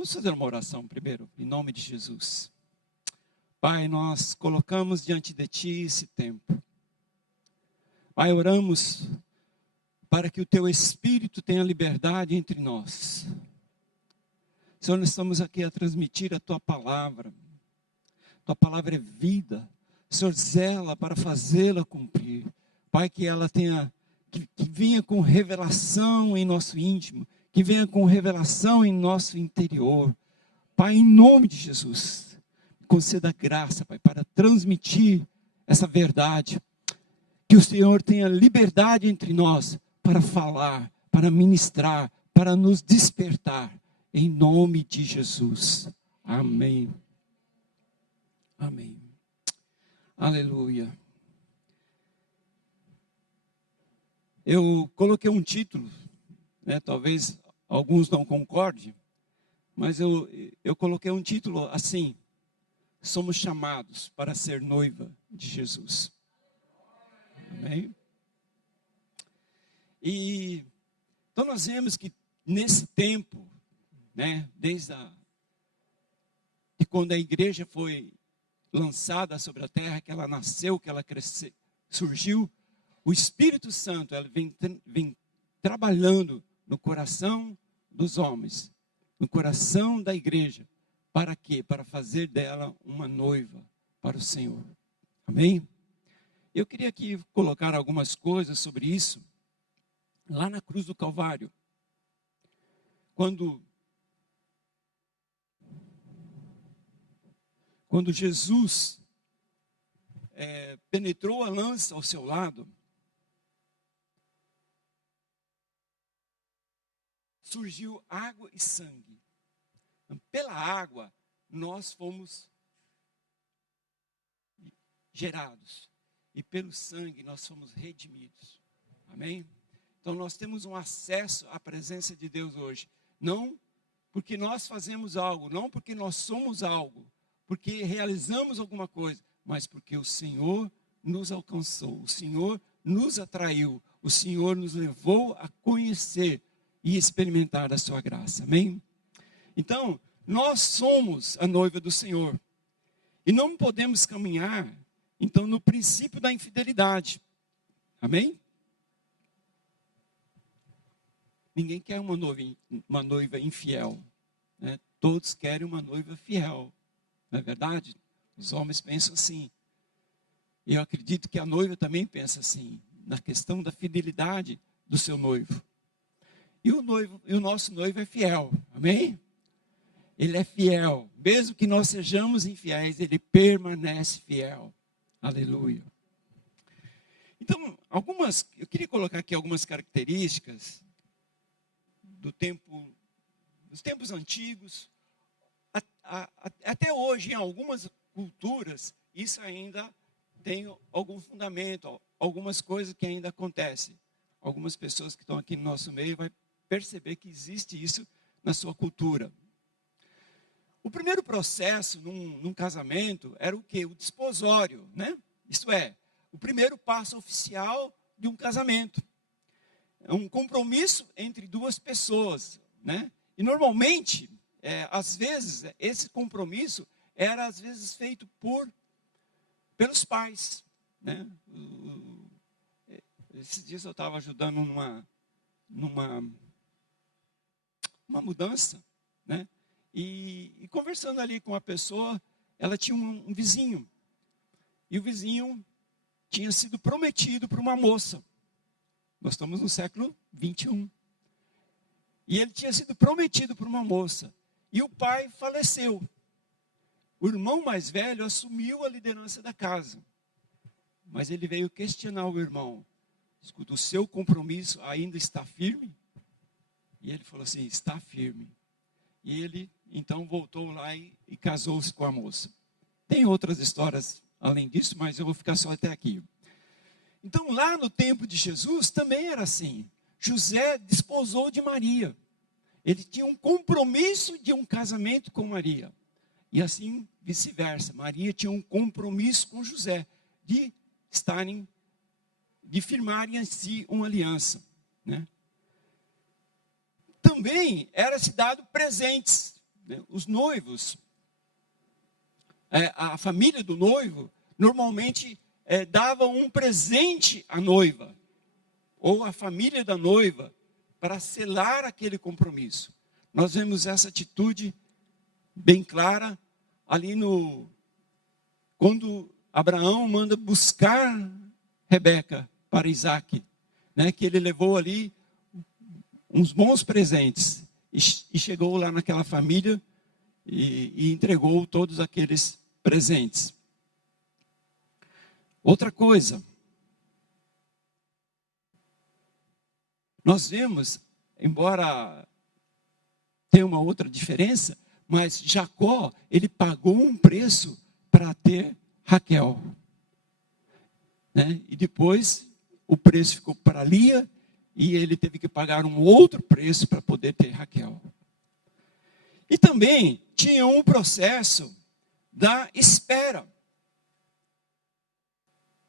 Vamos fazer uma oração primeiro, em nome de Jesus. Pai, nós colocamos diante de Ti esse tempo. Pai, oramos para que o Teu Espírito tenha liberdade entre nós. Senhor, nós estamos aqui a transmitir a Tua palavra. Tua palavra é vida. Senhor, zela para fazê-la cumprir. Pai, que ela tenha, que venha com revelação em nosso íntimo, que venha com revelação em nosso interior. Pai, em nome de Jesus, conceda graça, Pai, para transmitir essa verdade. Que o Senhor tenha liberdade entre nós para falar, para ministrar, para nos despertar. Em nome de Jesus. Amém. Amém. Aleluia. Eu coloquei um título, né, talvez alguns não concordem, mas eu coloquei um título assim: somos chamados para ser noiva de Jesus. Amém? E então nós vemos que nesse tempo, né, desde de quando a igreja foi lançada sobre a terra, que ela nasceu, que ela cresceu, surgiu, o Espírito Santo ela vem trabalhando no coração dos homens, no coração da igreja. Para quê? Para fazer dela uma noiva para o Senhor. Amém? Eu queria aqui colocar algumas coisas sobre isso. Lá na cruz do Calvário, quando Jesus penetrou a lança ao seu lado, surgiu água e sangue. Pela água, nós fomos gerados. E pelo sangue, nós fomos redimidos. Amém? Então, nós temos um acesso à presença de Deus hoje. Não porque nós fazemos algo, não porque nós somos algo, porque realizamos alguma coisa, mas porque o Senhor nos alcançou, o Senhor nos atraiu, o Senhor nos levou a conhecer e experimentar a sua graça. Amém? Então, nós somos a noiva do Senhor. E não podemos caminhar, então, no princípio da infidelidade. Amém? Ninguém quer uma noiva infiel, né? Todos querem uma noiva fiel. Não é verdade? Os homens pensam assim. E eu acredito que a noiva também pensa assim, na questão da fidelidade do seu noivo. E o nosso noivo é fiel. Amém? Ele é fiel. Mesmo que nós sejamos infiéis, ele permanece fiel. Aleluia. Então, eu queria colocar aqui algumas características dos tempos antigos. Até hoje, em algumas culturas, isso ainda tem algum fundamento, algumas coisas que ainda acontecem. Algumas pessoas que estão aqui no nosso meio vão perceber que existe isso na sua cultura. O primeiro processo num casamento era o quê? O desposório, né? Isto é, o primeiro passo oficial de um casamento. É um compromisso entre duas pessoas, né? E normalmente, às vezes, esse compromisso era às vezes feito pelos pais, né? Esses dias eu estava ajudando numa mudança, né? E conversando ali com a pessoa, ela tinha um vizinho. E o vizinho tinha sido prometido para uma moça. Nós estamos no século 21. E ele tinha sido prometido para uma moça. E o pai faleceu. O irmão mais velho assumiu a liderança da casa. Mas ele veio questionar o irmão. Escuta, o seu compromisso ainda está firme? E ele falou assim, está firme. E ele, então, voltou lá e casou-se com a moça. Tem outras histórias além disso, mas eu vou ficar só até aqui. Então, lá no tempo de Jesus, também era assim. José desposou de Maria. Ele tinha um compromisso de um casamento com Maria. E assim, vice-versa. Maria tinha um compromisso com José de firmarem em si uma aliança, né? Também era-se dado presentes, né? Os noivos, a família do noivo, normalmente dava um presente à noiva, ou à família da noiva, para selar aquele compromisso. Nós vemos essa atitude bem clara ali quando Abraão manda buscar Rebeca para Isaac, né, que ele levou ali uns bons presentes e chegou lá naquela família e entregou todos aqueles presentes. Outra coisa, nós vemos, embora tenha uma outra diferença, mas Jacó, ele pagou um preço para ter Raquel, né? E depois o preço ficou para Lia e ele teve que pagar um outro preço para poder ter Raquel. E também tinha um processo da espera.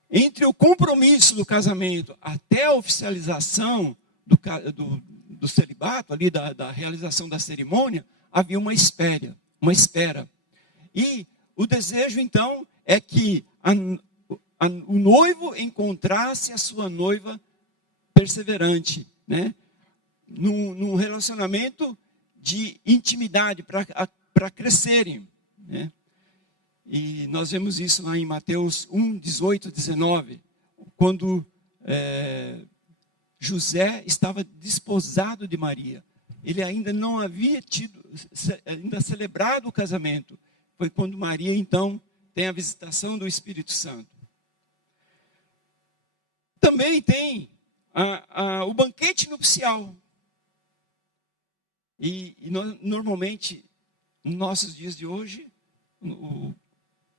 Entre o compromisso do casamento até a oficialização do celibato, ali da realização da cerimônia, havia uma espera. E o desejo, então, é que o noivo encontrasse a sua noiva perseverante, né? Num relacionamento de intimidade, para crescerem, né? E nós vemos isso lá em Mateus 1, 18, 19, quando José estava desposado de Maria. Ele ainda não havia ainda celebrado o casamento. Foi quando Maria, então, tem a visitação do Espírito Santo. Também tem o banquete nupcial. E normalmente, nos nossos dias de hoje,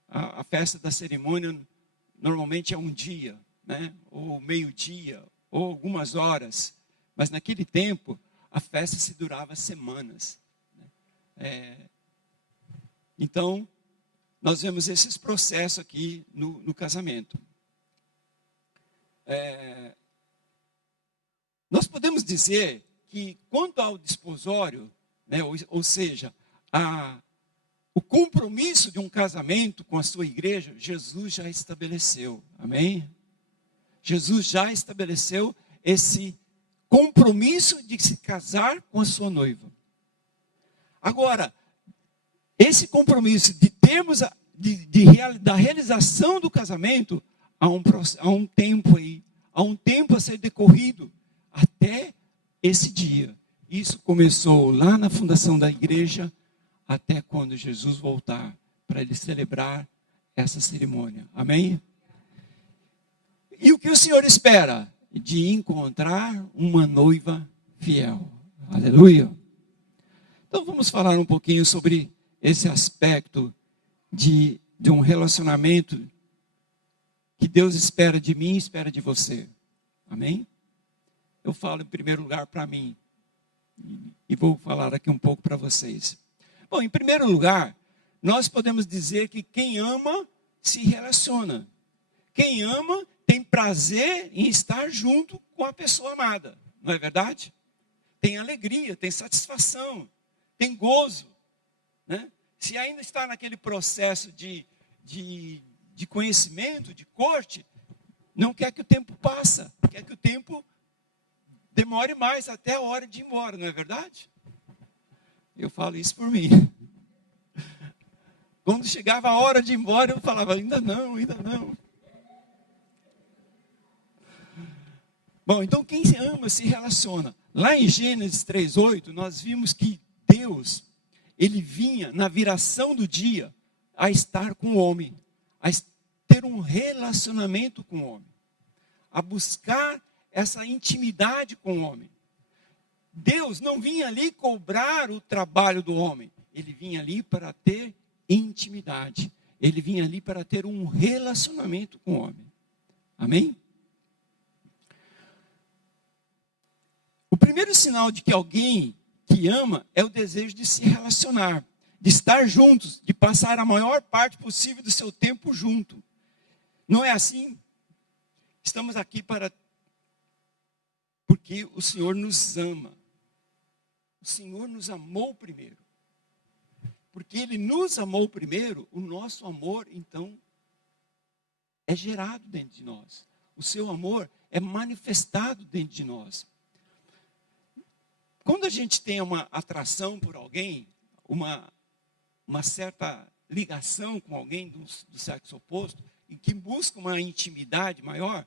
a festa da cerimônia normalmente é um dia, né? Ou meio-dia, ou algumas horas. Mas naquele tempo, a festa se durava semanas. Então, nós vemos esses processos aqui no casamento. Nós podemos dizer que, quanto ao desposório, né, ou seja, o compromisso de um casamento com a sua igreja, Jesus já estabeleceu. Amém? Jesus já estabeleceu esse compromisso de se casar com a sua noiva. Agora, esse compromisso de termos da realização do casamento, há um tempo aí, há um tempo a ser decorrido até esse dia. Isso começou lá na fundação da igreja, até quando Jesus voltar para ele celebrar essa cerimônia. Amém? E o que o Senhor espera? De encontrar uma noiva fiel. Aleluia. Então vamos falar um pouquinho sobre esse aspecto de um relacionamento que Deus espera de mim e espera de você. Amém? Eu falo em primeiro lugar para mim. E vou falar aqui um pouco para vocês. Bom, em primeiro lugar, nós podemos dizer que quem ama se relaciona. Quem ama tem prazer em estar junto com a pessoa amada. Não é verdade? Tem alegria, tem satisfação, tem gozo, né? Se ainda está naquele processo de conhecimento, de corte, não quer que o tempo passe, quer que o tempo demore mais até a hora de ir embora, não é verdade? Eu falo isso por mim. Quando chegava a hora de ir embora, eu falava, ainda não, ainda não. Bom, então quem se ama se relaciona. Lá em Gênesis 3:8, nós vimos que Deus, ele vinha na viração do dia a estar com o homem, a ter um relacionamento com o homem, a buscar essa intimidade com o homem. Deus não vinha ali cobrar o trabalho do homem, ele vinha ali para ter intimidade, ele vinha ali para ter um relacionamento com o homem. Amém? O primeiro sinal de que alguém que ama é o desejo de se relacionar, de estar juntos, de passar a maior parte possível do seu tempo junto. Não é assim? Estamos aqui porque o Senhor nos ama. O Senhor nos amou primeiro. porque Ele nos amou primeiro, o nosso amor, então, é gerado dentro de nós. O seu amor é manifestado dentro de nós. Quando a gente tem uma atração por alguém, uma certa ligação com alguém do sexo oposto, em que busca uma intimidade maior,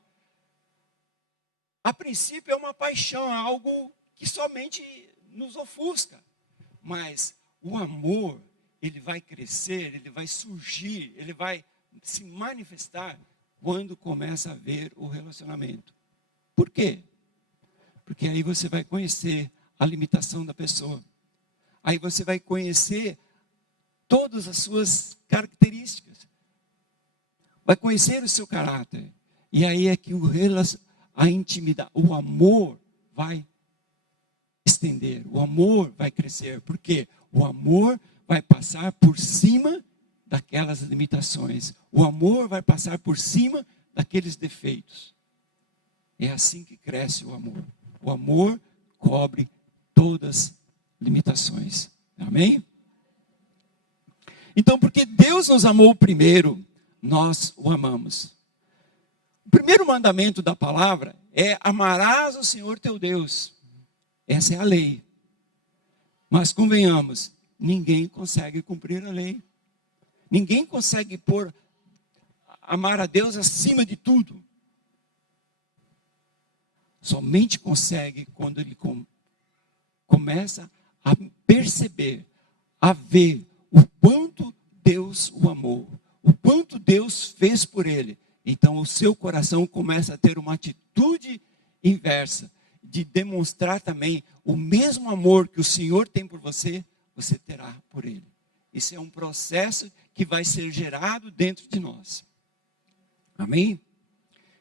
a princípio é uma paixão, é algo que somente nos ofusca. Mas o amor, ele vai crescer, ele vai surgir, ele vai se manifestar quando começa a haver o relacionamento. Por quê? Porque aí você vai conhecer a limitação da pessoa. Aí você vai conhecer todas as suas características. Vai conhecer o seu caráter. E aí é que a intimidade, o amor vai estender. O amor vai crescer. Por quê? O amor vai passar por cima daquelas limitações. O amor vai passar por cima daqueles defeitos. É assim que cresce o amor. O amor cobre todas as limitações. Amém? Então, porque Deus nos amou primeiro, nós o amamos. O primeiro mandamento da palavra é: amarás o Senhor teu Deus. Essa é a lei. Mas convenhamos, ninguém consegue cumprir a lei. Ninguém consegue amar a Deus acima de tudo. Somente consegue quando ele começa a perceber, a ver o quanto Deus o amou, o quanto Deus fez por ele. Então o seu coração começa a ter uma atitude inversa, de demonstrar também o mesmo amor que o Senhor tem por você, você terá por ele. Isso é um processo que vai ser gerado dentro de nós. Amém?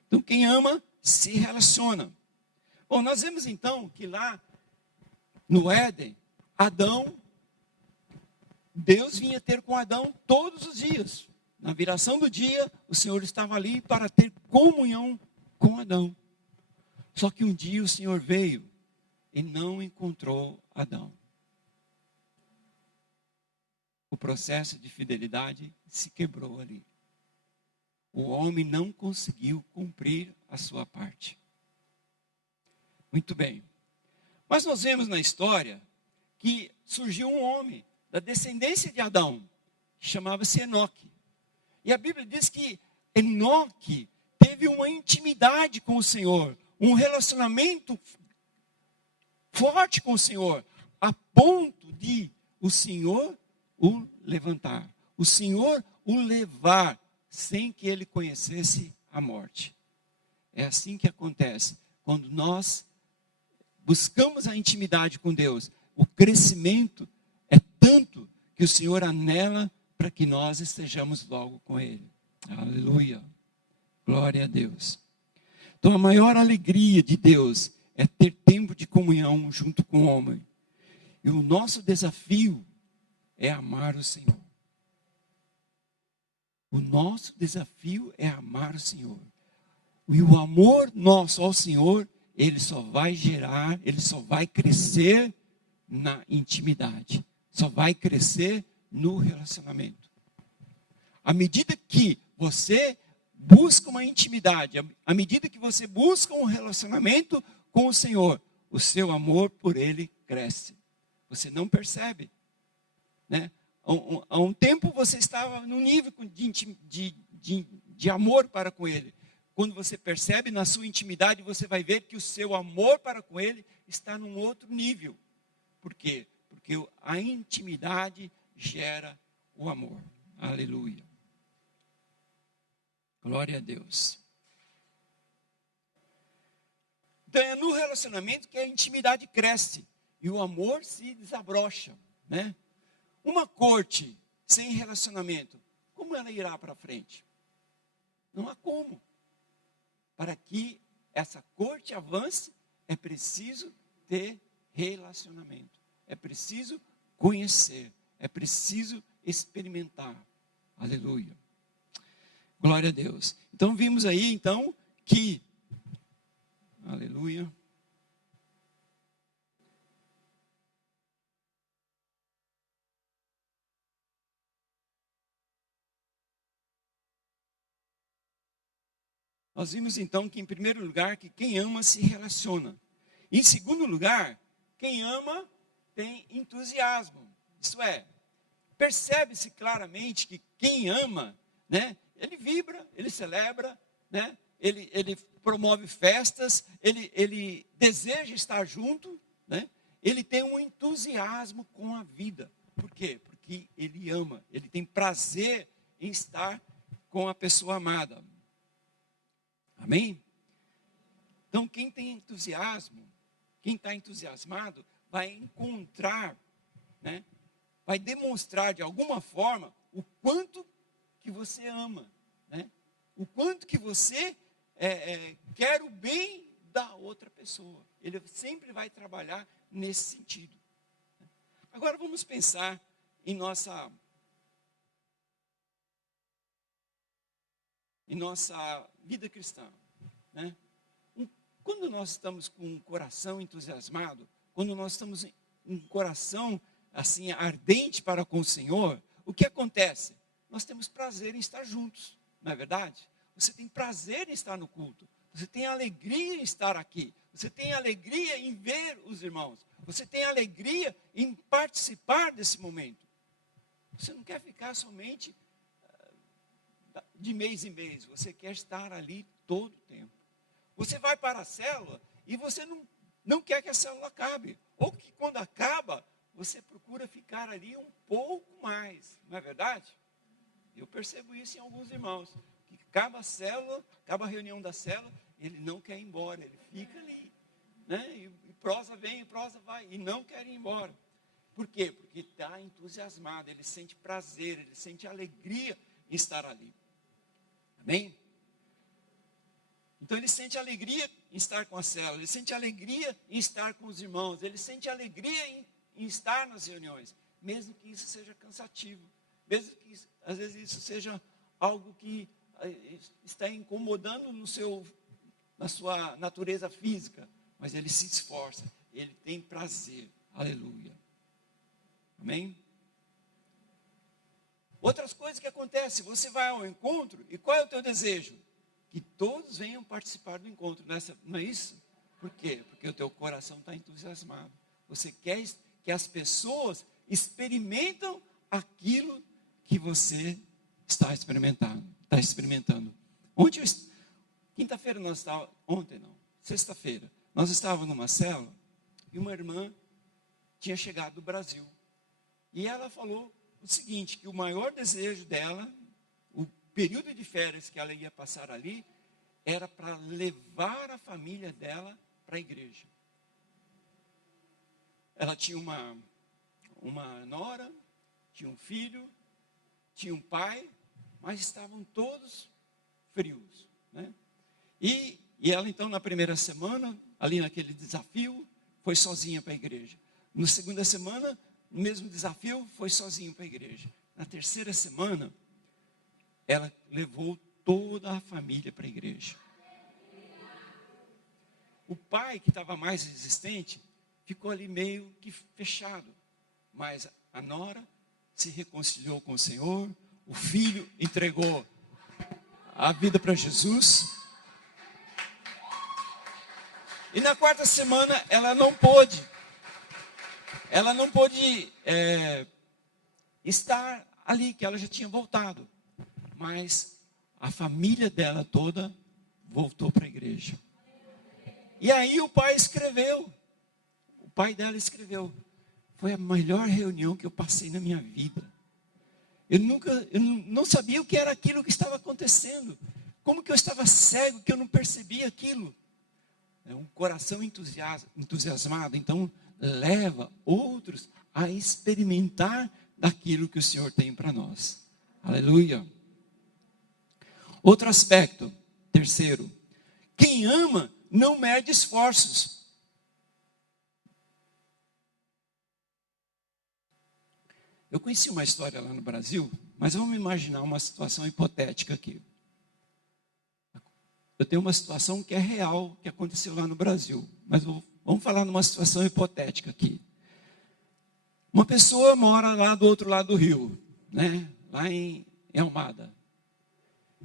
Então quem ama, se relaciona. Bom, nós vemos então que lá no Éden, Deus vinha ter com Adão todos os dias. Na viração do dia, o Senhor estava ali para ter comunhão com Adão. Só que um dia o Senhor veio e não encontrou Adão. O processo de fidelidade se quebrou ali. O homem não conseguiu cumprir a sua parte. Muito bem. Mas nós vemos na história que surgiu um homem da descendência de Adão, que chamava-se Enoque. E a Bíblia diz que Enoque teve uma intimidade com o Senhor, um relacionamento forte com o Senhor, a ponto de o Senhor o levantar, o Senhor o levar sem que ele conhecesse a morte. É assim que acontece quando nós buscamos a intimidade com Deus. O crescimento é tanto que o Senhor anela para que nós estejamos logo com Ele. Aleluia. Glória a Deus. Então a maior alegria de Deus é ter tempo de comunhão junto com o homem. E o nosso desafio é amar o Senhor. O nosso desafio é amar o Senhor. E o amor nosso ao Senhor, ele só vai gerar, ele só vai crescer na intimidade. Só vai crescer no relacionamento. À medida que você busca uma intimidade, à medida que você busca um relacionamento com o Senhor, o seu amor por Ele cresce. Você não percebe, né? Há um tempo você estava num nível de amor para com Ele. Quando você percebe na sua intimidade, você vai ver que o seu amor para com Ele está num outro nível. Por quê? Porque a intimidade gera o amor. Aleluia. Glória a Deus. Então é no relacionamento que a intimidade cresce e o amor se desabrocha, né? Uma corte sem relacionamento, como ela irá para frente? Não há como. Para que essa corte avance, é preciso ter relacionamento. É preciso conhecer. É preciso experimentar. Aleluia. Glória a Deus. Então vimos aí, então, que... Aleluia. nós vimos então que, em primeiro lugar, que quem ama se relaciona. Em segundo lugar, quem ama tem entusiasmo. Isto é, percebe-se claramente que quem ama, né, ele vibra, ele celebra, né, ele promove festas, ele deseja estar junto, né, ele tem um entusiasmo com a vida. Por quê? Porque ele ama, ele tem prazer em estar com a pessoa amada. Amém? Então, quem tem entusiasmo, quem está entusiasmado, vai encontrar, né, vai demonstrar de alguma forma o quanto que você ama, né, o quanto que você quer o bem da outra pessoa. Ele sempre vai trabalhar nesse sentido. Agora vamos pensar em nossa vida cristã, né? Quando nós estamos com um coração entusiasmado, quando nós estamos um coração assim ardente para com o Senhor, o que acontece? Nós temos prazer em estar juntos, não é verdade? Você tem prazer em estar no culto, você tem alegria em estar aqui, você tem alegria em ver os irmãos, você tem alegria em participar desse momento. Você não quer ficar somente de mês em mês, você quer estar ali todo o tempo. Você vai para a célula e você não quer que a célula acabe. Ou que quando acaba, você procura ficar ali um pouco mais. Não é verdade? Eu percebo isso em alguns irmãos. Que acaba a célula, acaba a reunião da célula, ele não quer ir embora, ele fica ali. Né? E prosa vem, e prosa vai, e não quer ir embora. Por quê? Porque está entusiasmado, ele sente prazer, ele sente alegria em estar ali. Amém? Então ele sente alegria em estar com a célula, ele sente alegria em estar com os irmãos, ele sente alegria em estar nas reuniões, mesmo que isso seja cansativo, mesmo que às vezes isso seja algo que está incomodando na sua natureza física, mas ele se esforça, ele tem prazer, aleluia. Amém? Outras coisas que acontecem, você vai ao encontro, e qual é o teu desejo? Que todos venham participar do encontro, não é isso? Por quê? Porque o teu coração está entusiasmado. Você quer que as pessoas experimentam aquilo que você está experimentando. Quinta-feira nós estávamos, sexta-feira, nós estávamos numa célula, e uma irmã tinha chegado do Brasil. E ela falou o seguinte, que o maior desejo dela, o período de férias que ela ia passar ali, era para levar a família dela para a igreja. Ela tinha uma nora, tinha um filho, tinha um pai, mas estavam todos frios, né? E ela então na primeira semana, ali naquele desafio, foi sozinha para a igreja. Na segunda semana, no mesmo desafio, foi sozinho para a igreja. Na terceira semana, ela levou toda a família para a igreja. O pai, que estava mais resistente, ficou ali meio que fechado. Mas a nora se reconciliou com o Senhor, o filho entregou a vida para Jesus. E na quarta semana, ela não pôde estar ali, que ela já tinha voltado. Mas a família dela toda voltou para a igreja. E aí o pai dela escreveu, foi a melhor reunião que eu passei na minha vida. Eu não sabia o que era aquilo que estava acontecendo. Como que eu estava cego, que eu não percebia aquilo. É um coração entusiasmado, então leva outros a experimentar daquilo que o Senhor tem para nós. Aleluia. Outro aspecto, terceiro, quem ama não mede esforços. Eu conheci uma história lá no Brasil, mas vamos imaginar uma situação hipotética aqui. Eu tenho uma situação que é real, que aconteceu lá no Brasil, mas vamos falar numa situação hipotética aqui. Uma pessoa mora lá do outro lado do rio, né? Lá em Almada.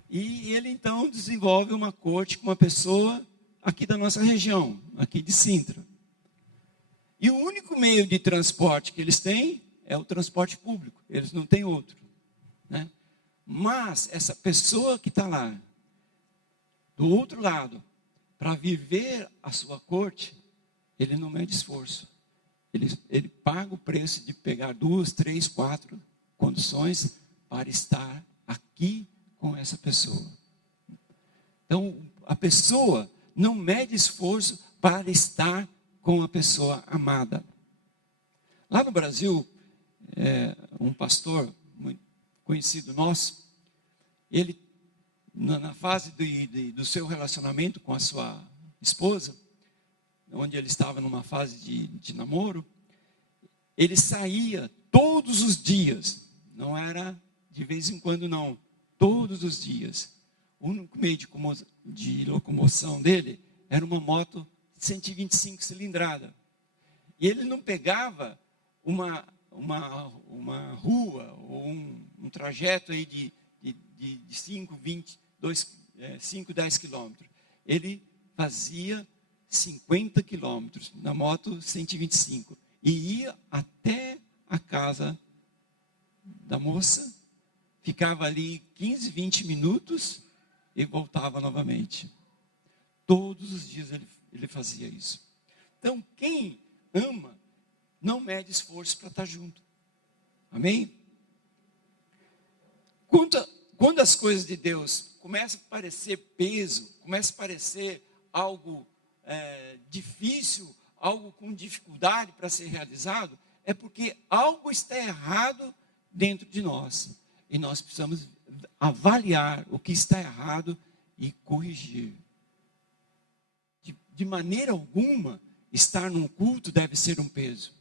E ele então desenvolve uma corte com uma pessoa aqui da nossa região, aqui de Sintra. E o único meio de transporte que eles têm é o transporte público, eles não têm outro, né? Mas essa pessoa que está lá, do outro lado, para viver a sua corte, ele não mede esforço. Ele paga o preço de pegar 2, 3, 4 condições para estar aqui com essa pessoa. Então, a pessoa não mede esforço para estar com a pessoa amada. Lá no Brasil, um pastor muito conhecido nosso, ele, na fase do seu relacionamento com a sua esposa, onde ele estava numa fase de namoro, ele saía todos os dias, não era de vez em quando não, todos os dias. O único meio de locomoção dele era uma moto 125 cilindrada. E ele não pegava uma rua ou um trajeto aí de 5, 10 quilômetros. Ele fazia 50 quilômetros na moto 125 e ia até a casa da moça, ficava ali 15, 20 minutos e voltava novamente. Todos os dias ele fazia isso. Então, quem ama não mede esforço para estar junto. Amém? Quando as coisas de Deus começam a parecer peso, começam a parecer algo difícil, algo com dificuldade para ser realizado, é porque algo está errado dentro de nós. E nós precisamos avaliar o que está errado e corrigir. De maneira alguma, estar num culto deve ser um peso.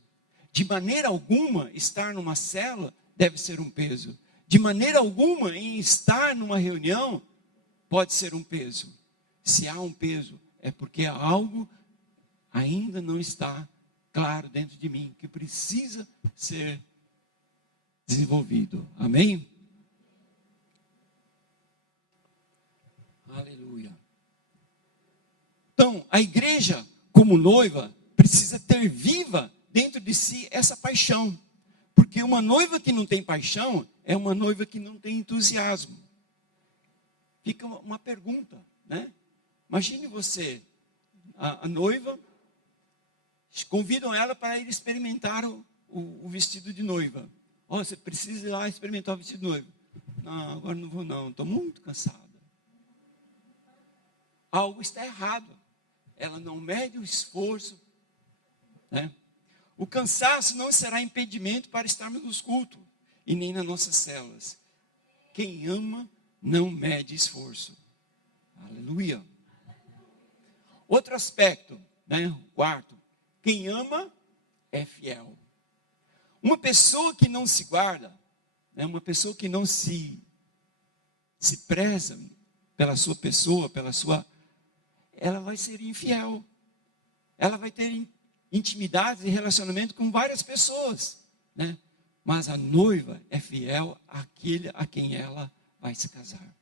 De maneira alguma, estar numa célula deve ser um peso. De maneira alguma, em estar numa reunião pode ser um peso. Se há um peso, é porque algo ainda não está claro dentro de mim, que precisa ser desenvolvido. Amém? Aleluia. Então, a igreja, como noiva, precisa ter viva dentro de si essa paixão. Porque uma noiva que não tem paixão é uma noiva que não tem entusiasmo. Fica uma pergunta, né? Imagine você, a noiva, convidam ela para ir experimentar o vestido de noiva. Você precisa ir lá experimentar o vestido de noiva. Não, agora não vou não, estou muito cansada. Algo está errado. Ela não mede o esforço, né? O cansaço não será impedimento para estarmos nos cultos e nem nas nossas células. Quem ama não mede esforço. Aleluia. Outro aspecto, né? Quarto, quem ama é fiel. Uma pessoa que não se guarda, né? Uma pessoa que não se preza pela sua pessoa, ela vai ser infiel. Ela vai ter intimidade e relacionamento com várias pessoas, né? Mas a noiva é fiel àquele a quem ela vai se casar.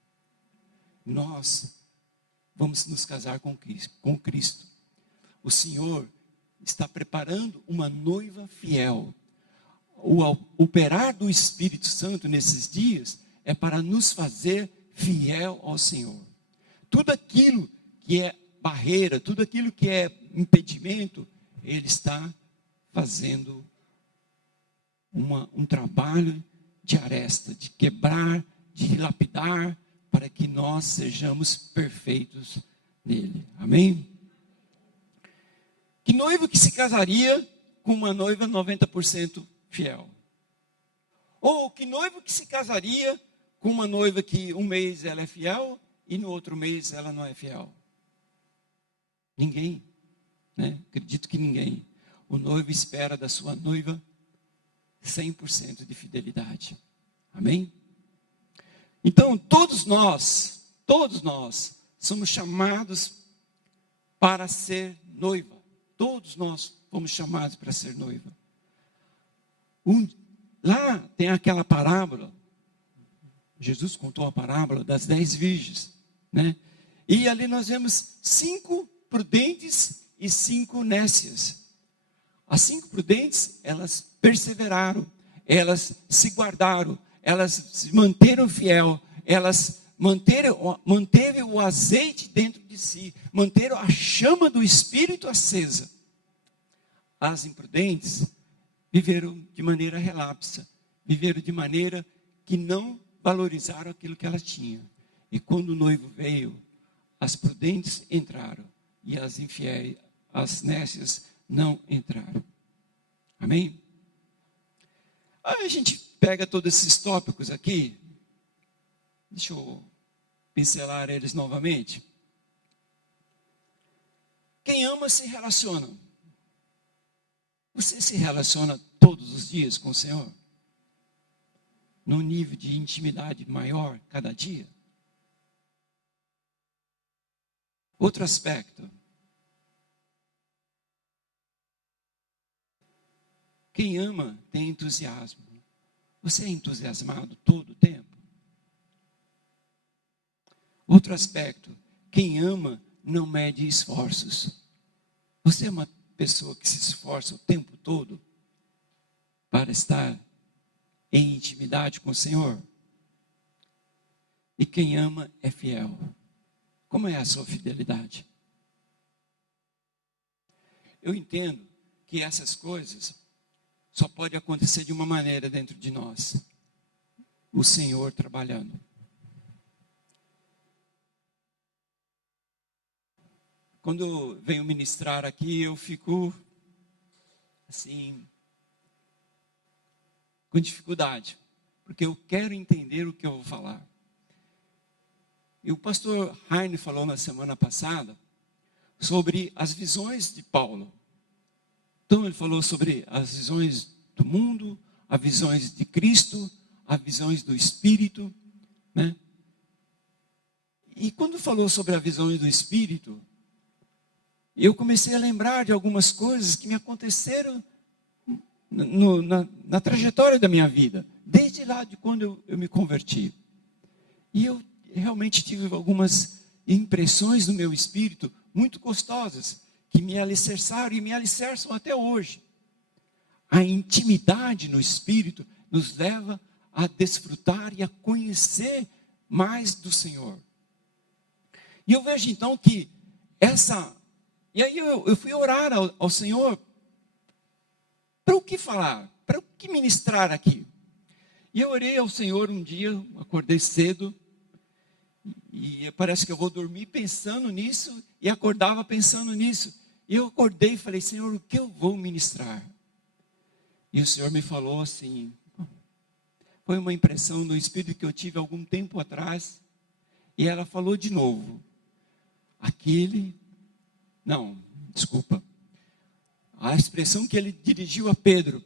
Nós vamos nos casar com Cristo. O Senhor está preparando uma noiva fiel. O operar do Espírito Santo nesses dias é para nos fazer fiel ao Senhor. Tudo aquilo que é barreira, tudo aquilo que é impedimento, Ele está fazendo um trabalho de aresta, de quebrar, de lapidar, para que nós sejamos perfeitos nele. Amém? Que noivo que se casaria com uma noiva 90% fiel? Ou que noivo que se casaria com uma noiva que um mês ela é fiel e no outro mês ela não é fiel? Ninguém, né? Acredito que ninguém. O noivo espera da sua noiva 100% de fidelidade. Amém? Então, todos nós somos chamados para ser noiva. Todos nós fomos chamados para ser noiva. Lá tem aquela parábola Jesus contou a parábola das 10 virgens, né? E ali nós vemos 5 prudentes e 5 nécias. As 5 prudentes, elas perseveraram, elas se guardaram, elas se manteram fiel, elas manteve o azeite dentro de si, manteram a chama do Espírito acesa. As imprudentes viveram de maneira relapsa, viveram de maneira que não valorizaram aquilo que elas tinham. E quando o noivo veio, as prudentes entraram e as infiéis, as nécias, não entraram. Amém? Aí a gente pega todos esses tópicos aqui. Deixa eu pincelar eles novamente. Quem ama se relaciona. Você se relaciona todos os dias com o Senhor? Num nível de intimidade maior cada dia? Outro aspecto. Quem ama tem entusiasmo. Você é entusiasmado todo o tempo? Outro aspecto. Quem ama não mede esforços. Você é uma pessoa que se esforça o tempo todo para estar em intimidade com o Senhor? E quem ama é fiel. Como é a sua fidelidade? Eu entendo que essas coisas só podem acontecer de uma maneira dentro de nós. O Senhor trabalhando. Quando eu venho ministrar aqui, eu fico assim, com dificuldade, porque eu quero entender o que eu vou falar. E o pastor Heine falou na semana passada sobre as visões de Paulo. Então ele falou sobre as visões do mundo, as visões de Cristo, as visões do Espírito, né? E quando falou sobre as visões do Espírito, eu comecei a lembrar de algumas coisas que me aconteceram na trajetória da minha vida, desde lá de quando eu me converti. E eu realmente tive algumas impressões no meu espírito muito gostosas, que me alicerçaram e me alicerçam até hoje. A intimidade no espírito nos leva a desfrutar e a conhecer mais do Senhor. E eu vejo então que e aí eu fui orar ao Senhor, para o que falar? Para o que ministrar aqui? E eu orei ao Senhor um dia, acordei cedo, e parece que eu vou dormir pensando nisso, e acordava pensando nisso. E eu acordei e falei, Senhor, o que eu vou ministrar? E o Senhor me falou assim, foi uma impressão no Espírito que eu tive algum tempo atrás, e ela falou de novo, a expressão que ele dirigiu a Pedro,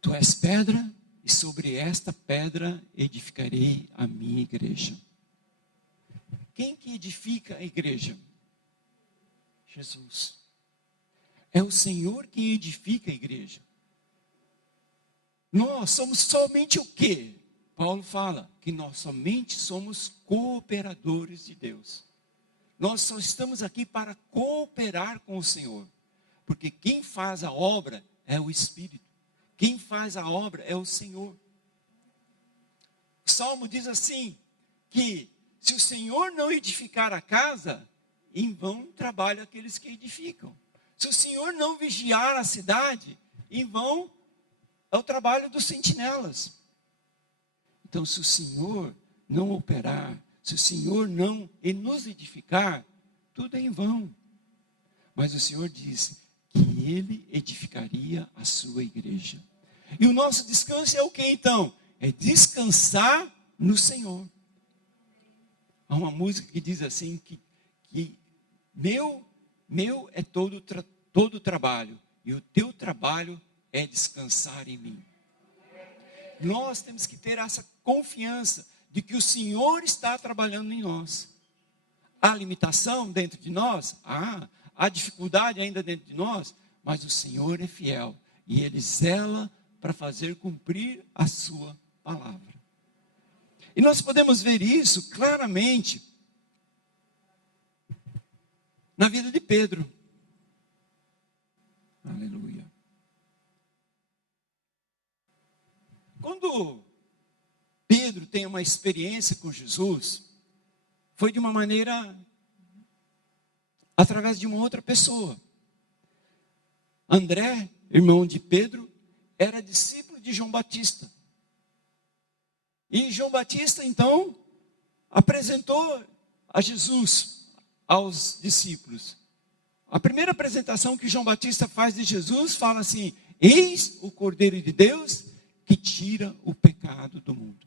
tu és pedra, e sobre esta pedra edificarei a minha igreja. Quem que edifica a igreja? Jesus. É o Senhor quem edifica a igreja. Nós somos somente o quê? Paulo fala que nós somente somos cooperadores de Deus. Nós só estamos aqui para cooperar com o Senhor. Porque quem faz a obra é o Espírito. Quem faz a obra é o Senhor. O Salmo diz assim, que se o Senhor não edificar a casa, em vão trabalham aqueles que edificam. Se o Senhor não vigiar a cidade, em vão é o trabalho dos sentinelas. Então, se o Senhor não operar, se o Senhor não nos edificar, tudo é em vão. Mas o Senhor diz que Ele edificaria a sua igreja. E o nosso descanso é o que então? É descansar no Senhor. Há uma música que diz assim, que meu é todo o trabalho, e o teu trabalho é descansar em mim. Nós temos que ter essa confiança de que o Senhor está trabalhando em nós. Há limitação dentro de nós? Há dificuldade ainda dentro de nós? Mas o Senhor é fiel e Ele zela para fazer cumprir a sua palavra. E nós podemos ver isso claramente na vida de Pedro. Aleluia. Quando Pedro tem uma experiência com Jesus, foi de uma maneira através de uma outra pessoa. André, irmão de Pedro, era discípulo de João Batista. E João Batista, então, apresentou a Jesus aos discípulos. A primeira apresentação que João Batista faz de Jesus, fala assim: eis o Cordeiro de Deus que tira o pecado do mundo.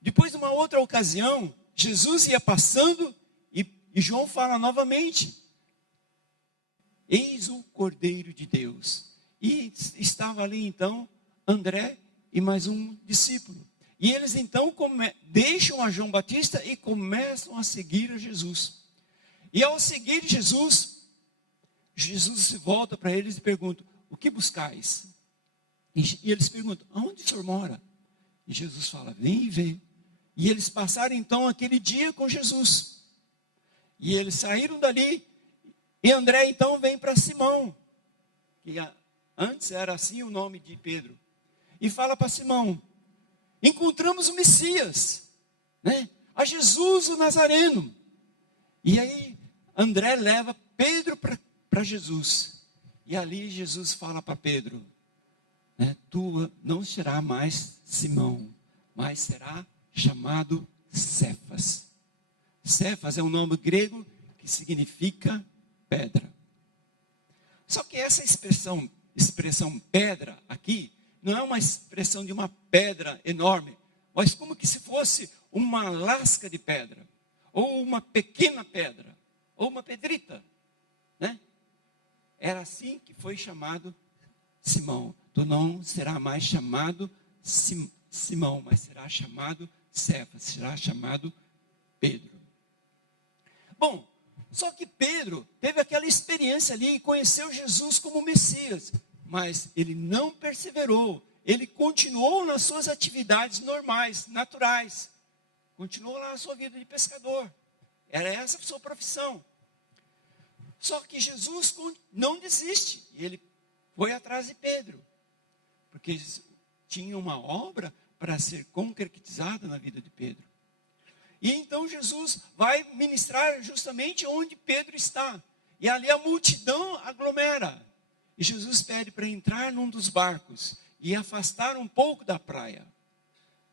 Depois, numa outra ocasião, Jesus ia passando e João fala novamente: eis o Cordeiro de Deus. E estava ali então André e mais um discípulo. E eles então deixam a João Batista e começam a seguir a Jesus. E ao seguir Jesus, Jesus se volta para eles e pergunta: o que buscais? E eles perguntam: aonde o senhor mora? E Jesus fala: vem e vê. E eles passaram então aquele dia com Jesus. E eles saíram dali. E André então vem para Simão, que antes era assim o nome de Pedro. E fala para Simão: encontramos o Messias, né? A Jesus o Nazareno. E aí André leva Pedro para Jesus. E ali Jesus fala para Pedro: tu não será mais Simão, mas será chamado Cefas. Cefas é um nome grego que significa pedra. Só que essa expressão pedra aqui, não é uma expressão de uma pedra enorme, mas como que se fosse uma lasca de pedra, ou uma pequena pedra, ou uma pedrita, né? Era assim que foi chamado Simão. Tu não será mais chamado Simão, mas será chamado Cefas, será chamado Pedro. Bom, só que Pedro teve aquela experiência ali e conheceu Jesus como Messias, mas ele não perseverou, ele continuou nas suas atividades normais, naturais, continuou lá na sua vida de pescador, era essa a sua profissão. Só que Jesus não desiste, ele foi atrás de Pedro, porque tinha uma obra para ser concretizada na vida de Pedro. E então Jesus vai ministrar justamente onde Pedro está. E ali a multidão aglomera. E Jesus pede para entrar num dos barcos e afastar um pouco da praia.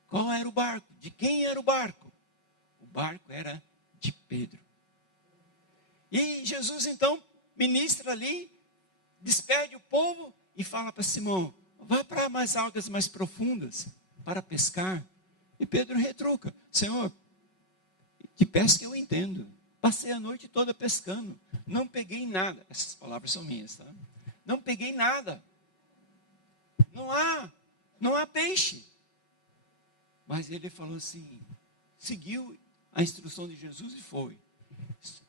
Qual era o barco? De quem era o barco? O barco era de Pedro. E Jesus então ministra ali, despede o povo e fala para Simão: vá para mais águas mais profundas para pescar. E Pedro retruca: Senhor, de pesca eu entendo. Passei a noite toda pescando. Não peguei nada. Essas palavras são minhas, tá? Não peguei nada. Não há peixe. Mas ele falou assim, seguiu a instrução de Jesus e foi.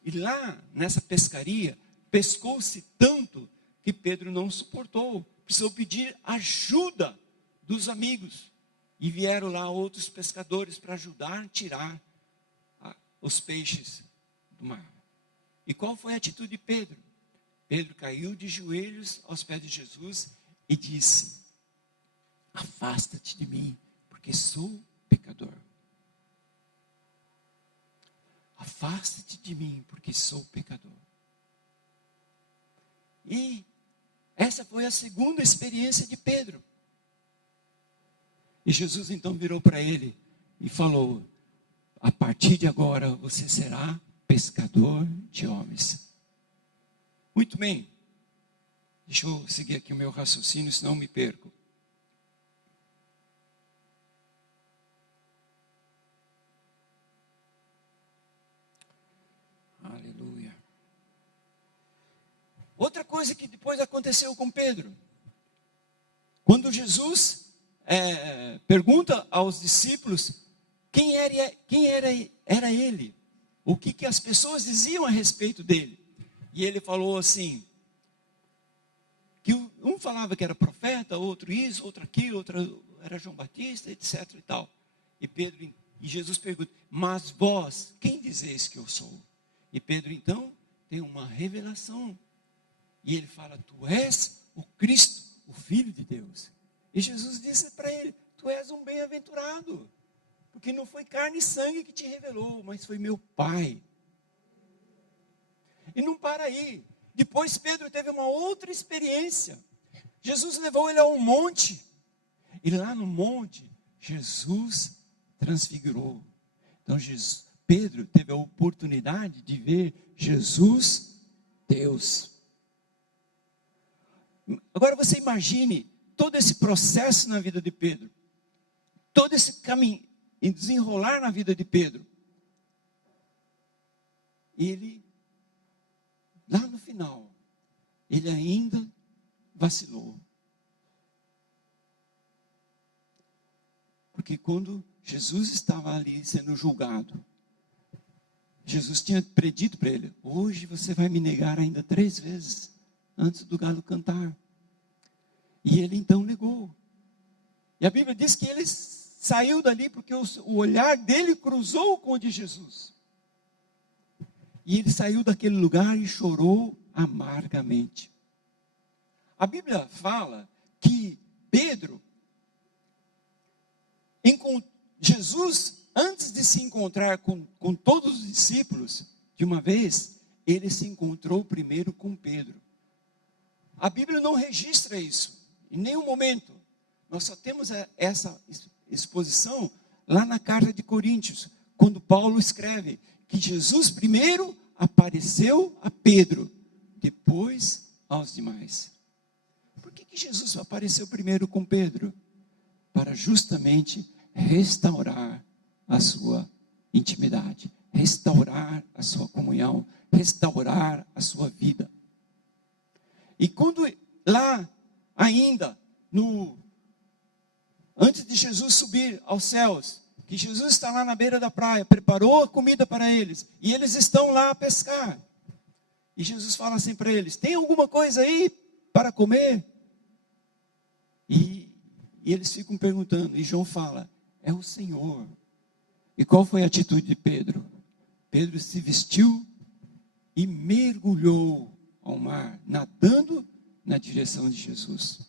E lá, nessa pescaria, pescou-se tanto que Pedro não suportou. Precisou pedir ajuda dos amigos. E vieram lá outros pescadores para ajudar a tirar os peixes do mar. E qual foi a atitude de Pedro? Pedro caiu de joelhos aos pés de Jesus e disse: afasta-te de mim, porque sou pecador. Afasta-te de mim, porque sou pecador. E essa foi a segunda experiência de Pedro. E Jesus então virou para ele e falou: a partir de agora você será pescador de homens. Muito bem. Deixa eu seguir aqui o meu raciocínio, senão me perco. Aleluia. Outra coisa que depois aconteceu com Pedro. Quando Jesus pergunta aos discípulos quem era ele, o que as pessoas diziam a respeito dele. E ele falou assim, que um falava que era profeta, outro isso, outro aquilo, outro era João Batista, etc. e tal. E Jesus pergunta: mas vós, quem dizeis que eu sou? E Pedro então tem uma revelação. E ele fala: tu és o Cristo, o Filho de Deus. E Jesus disse para ele: tu és um bem-aventurado, porque não foi carne e sangue que te revelou, mas foi meu Pai. E não para aí. Depois Pedro teve uma outra experiência. Jesus levou ele a um monte. E lá no monte, Jesus transfigurou. Então Pedro teve a oportunidade de ver Jesus, Deus. Agora você imagine todo esse processo na vida de Pedro. Todo esse caminho, e desenrolar na vida de Pedro. Ele, lá no final, ele ainda vacilou. Porque quando Jesus estava ali sendo julgado, Jesus tinha predito para ele: hoje você vai me negar ainda 3 vezes, antes do galo cantar. E ele então negou. E a Bíblia diz que ele saiu dali porque o olhar dele cruzou com o de Jesus. E ele saiu daquele lugar e chorou amargamente. A Bíblia fala que Pedro, Jesus, antes de se encontrar com todos os discípulos, de uma vez, ele se encontrou primeiro com Pedro. A Bíblia não registra isso, em nenhum momento. Nós só temos essa exposição lá na carta de Coríntios, quando Paulo escreve que Jesus primeiro apareceu a Pedro, depois aos demais. Por que Jesus apareceu primeiro com Pedro? Para justamente restaurar a sua intimidade, restaurar a sua comunhão, restaurar a sua vida. E quando lá ainda, antes de Jesus subir aos céus, que Jesus está lá na beira da praia, preparou a comida para eles, e eles estão lá a pescar. E Jesus fala assim para eles: tem alguma coisa aí para comer? E eles ficam perguntando, e João fala: é o Senhor. E qual foi a atitude de Pedro? Pedro se vestiu e mergulhou ao mar, nadando na direção de Jesus.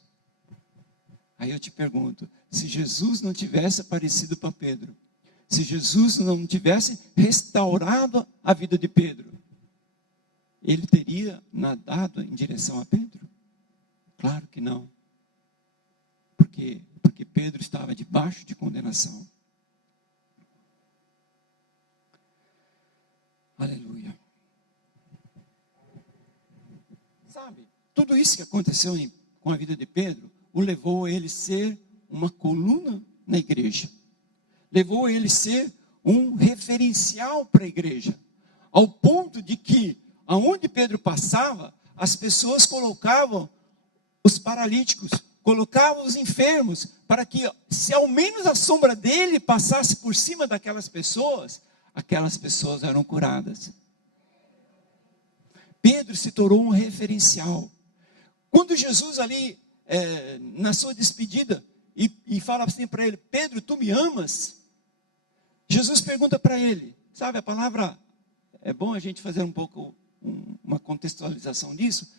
Aí eu te pergunto, se Jesus não tivesse aparecido para Pedro, se Jesus não tivesse restaurado a vida de Pedro, ele teria nadado em direção a Pedro? Claro que não. Por quê? Porque Pedro estava debaixo de condenação. Aleluia. Sabe, tudo isso que aconteceu com a vida de Pedro, o levou a ele ser uma coluna na igreja. Levou a ele ser um referencial para a igreja. Ao ponto de que, aonde Pedro passava, as pessoas colocavam os paralíticos, colocavam os enfermos, para que, se ao menos a sombra dele passasse por cima daquelas pessoas eram curadas. Pedro se tornou um referencial. Quando Jesus ali, na sua despedida, e fala assim para ele: Pedro, tu me amas? Jesus pergunta para ele, sabe, a palavra, é bom a gente fazer um pouco uma contextualização disso,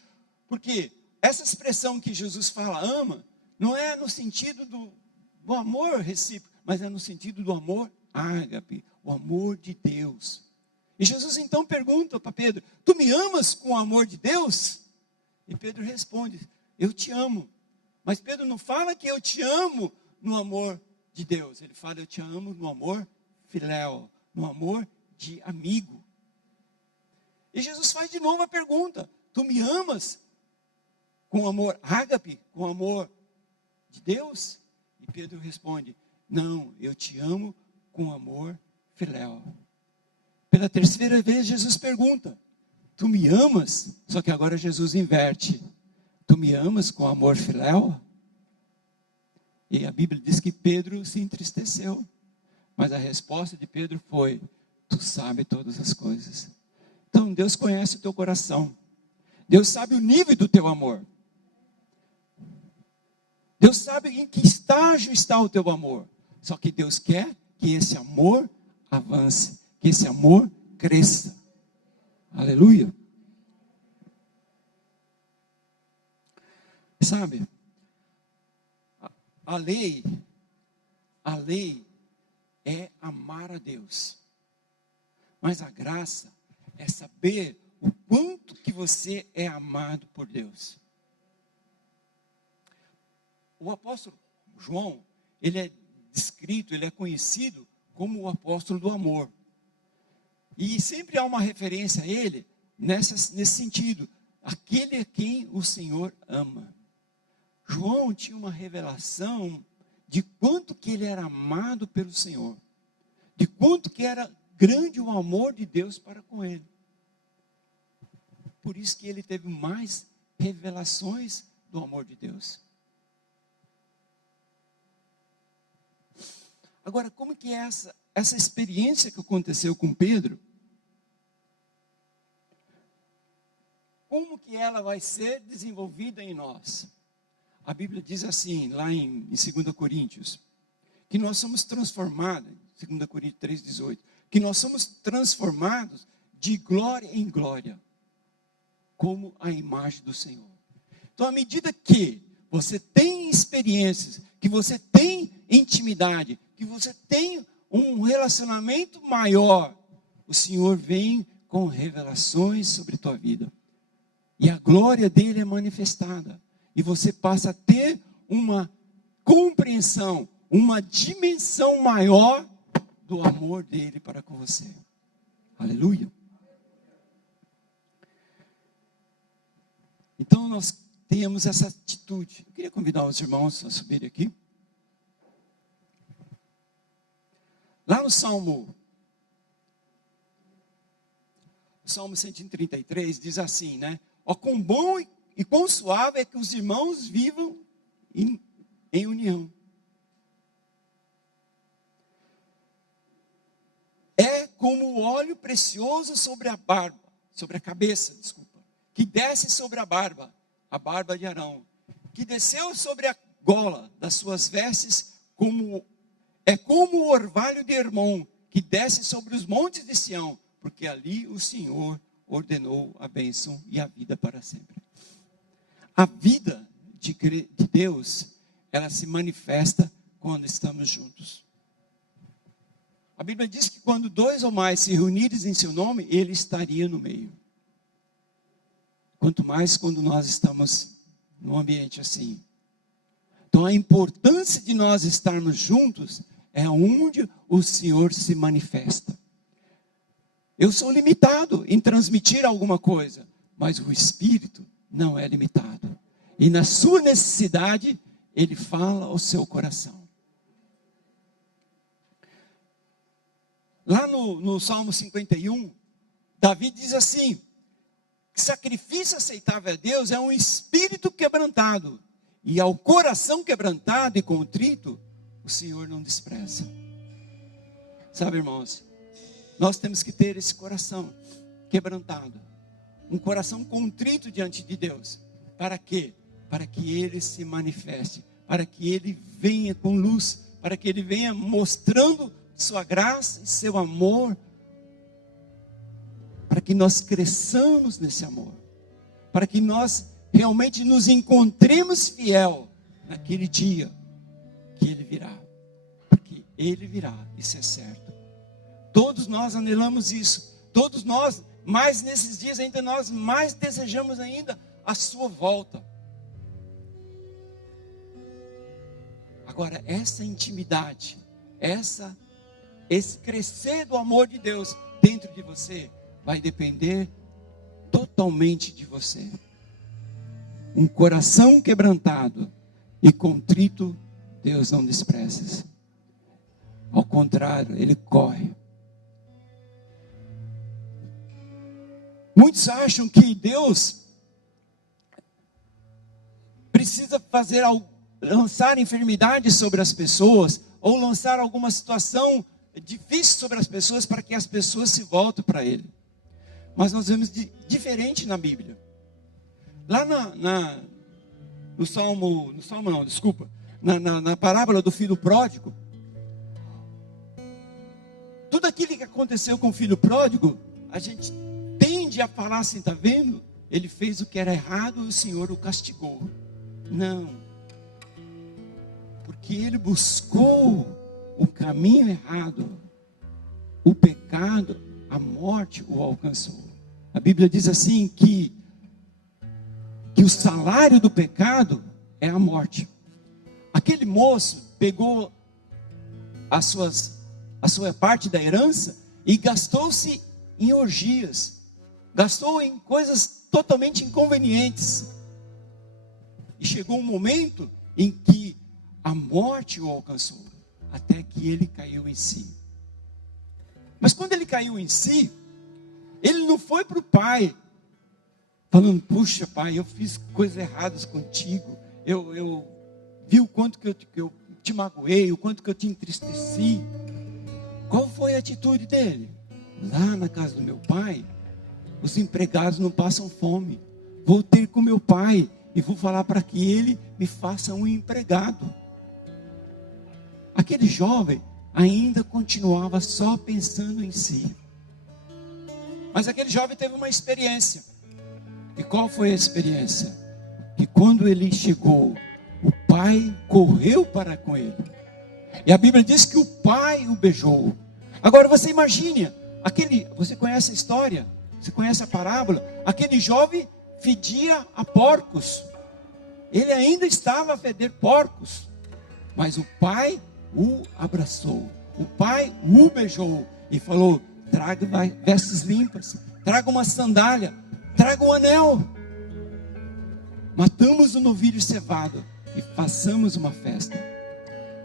porque essa expressão que Jesus fala, ama, não é no sentido do amor recíproco, mas é no sentido do amor ágape, o amor de Deus. E Jesus então pergunta para Pedro: tu me amas com o amor de Deus? E Pedro responde: eu te amo. Mas Pedro não fala que eu te amo no amor de Deus. Ele fala: eu te amo no amor filéu, no amor de amigo. E Jesus faz de novo a pergunta: tu me amas com amor ágape, com amor de Deus? E Pedro responde: não, eu te amo com amor filéu. Pela terceira vez Jesus pergunta: tu me amas? Só que agora Jesus inverte: tu me amas com amor filéu? E a Bíblia diz que Pedro se entristeceu. Mas a resposta de Pedro foi: tu sabes todas as coisas. Então Deus conhece o teu coração. Deus sabe o nível do teu amor. Deus sabe em que estágio está o teu amor. Só que Deus quer que esse amor avance, que esse amor cresça. Aleluia. Sabe, a lei é amar a Deus. Mas a graça é saber o quanto que você é amado por Deus. O apóstolo João, ele é descrito, ele é conhecido como o apóstolo do amor. E sempre há uma referência a ele nesse sentido. Aquele a quem o Senhor ama. João tinha uma revelação de quanto que ele era amado pelo Senhor. De quanto que era grande o amor de Deus para com ele. Por isso que ele teve mais revelações do amor de Deus. Agora, como que é essa experiência que aconteceu com Pedro? Como que ela vai ser desenvolvida em nós? A Bíblia diz assim, lá em 2 Coríntios, que nós somos transformados, 2 Coríntios 3,18, que nós somos transformados de glória em glória, como a imagem do Senhor. Então, à medida que você tem experiências, que você tem intimidade, que você tem um relacionamento maior, o Senhor vem com revelações sobre a tua vida. E a glória dele é manifestada. E você passa a ter uma compreensão, uma dimensão maior do amor dele para com você. Aleluia. Então nós temos essa atitude. Eu queria convidar os irmãos a subirem aqui. Lá no Salmo 133 diz assim, né? Ó, quão bom e quão suave é que os irmãos vivam em união. É como o óleo precioso sobre a cabeça, que desce sobre a barba de Arão, que desceu sobre a gola das suas vestes, como o orvalho de Hermon, que desce sobre os montes de Sião, porque ali o Senhor ordenou a bênção e a vida para sempre. A vida de Deus, ela se manifesta quando estamos juntos. A Bíblia diz que quando 2 ou mais se reunirem em seu nome, ele estaria no meio. Quanto mais quando nós estamos num ambiente assim. Então a importância de nós estarmos juntos é onde o Senhor se manifesta. Eu sou limitado em transmitir alguma coisa, mas o Espírito não é limitado. E na sua necessidade, ele fala ao seu coração. Lá no Salmo 51, Davi diz assim, que sacrifício aceitável a Deus é um espírito quebrantado, e ao coração quebrantado e contrito, o Senhor não despreza. Sabe, irmãos, nós temos que ter esse coração quebrantado, um coração contrito diante de Deus. Para quê? Para que Ele se manifeste, para que Ele venha com luz, para que Ele venha mostrando sua graça e seu amor, para que nós cresçamos nesse amor, para que nós realmente nos encontremos fiel naquele dia que Ele virá, porque Ele virá, isso é certo. Todos nós anelamos isso, todos nós, mais nesses dias ainda nós mais desejamos ainda a sua volta. Agora, essa intimidade, esse crescer do amor de Deus dentro de você, vai depender totalmente de você. Um coração quebrantado e contrito, Deus não despreza. Ao contrário, Ele corre. Muitos acham que Deus precisa lançar enfermidades sobre as pessoas, ou lançar alguma situação difícil sobre as pessoas, para que as pessoas se voltem para Ele. Mas nós vemos diferente na Bíblia. Lá na parábola do filho pródigo, aconteceu com o filho pródigo, a gente tende a falar assim, está vendo? Ele fez o que era errado e o Senhor o castigou. Não. Porque ele buscou o caminho errado. O pecado, a morte o alcançou. A Bíblia diz assim que o salário do pecado é a morte. Aquele moço pegou a sua parte da herança e gastou-se em orgias. Gastou em coisas totalmente inconvenientes. E chegou um momento em que a morte o alcançou, até que ele caiu em si. Mas quando ele caiu em si, ele não foi para o pai, falando, puxa pai, eu fiz coisas erradas contigo, eu vi o quanto que eu te magoei, o quanto que eu te entristeci. Qual foi a atitude dele? Lá na casa do meu pai, os empregados não passam fome. Vou ter com meu pai e vou falar para que ele me faça um empregado. Aquele jovem ainda continuava só pensando em si. Mas aquele jovem teve uma experiência. E qual foi a experiência? Que quando ele chegou, o pai correu para com ele. E a Bíblia diz que o pai o beijou. Agora você imagine, você conhece a história? Você conhece a parábola? Aquele jovem fedia a porcos. Ele ainda estava a feder porcos. Mas o pai o abraçou. O pai o beijou e falou, traga vestes limpas, traga uma sandália, traga um anel. Matamos o novilho cevado e façamos uma festa.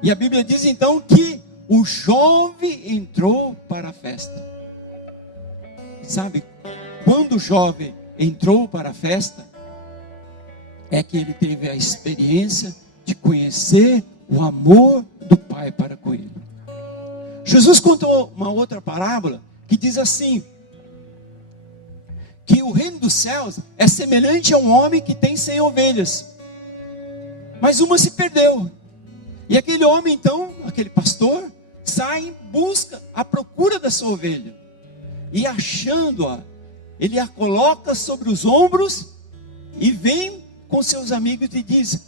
E a Bíblia diz então que o jovem entrou para a festa. Sabe, quando o jovem entrou para a festa, é que ele teve a experiência de conhecer o amor do pai para com ele. Jesus contou uma outra parábola que diz assim, que o reino dos céus é semelhante a um homem que tem 100 ovelhas, mas uma se perdeu. E aquele homem então, aquele pastor, sai em busca, à procura da sua ovelha. E achando-a, ele a coloca sobre os ombros e vem com seus amigos e diz,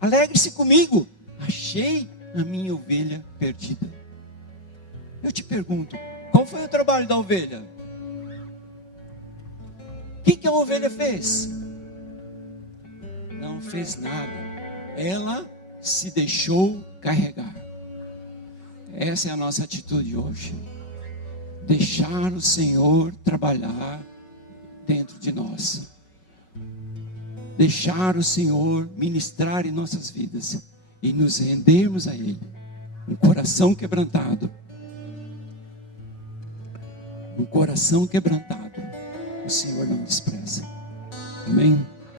alegre-se comigo, achei a minha ovelha perdida. Eu te pergunto, qual foi o trabalho da ovelha? O que a ovelha fez? Não fez nada. Ela se deixou carregar. Essa é a nossa atitude hoje. Deixar o Senhor trabalhar dentro de nós. Deixar o Senhor ministrar em nossas vidas. E nos rendermos a Ele. Um coração quebrantado. Um coração quebrantado. O Senhor não despreza. Amém?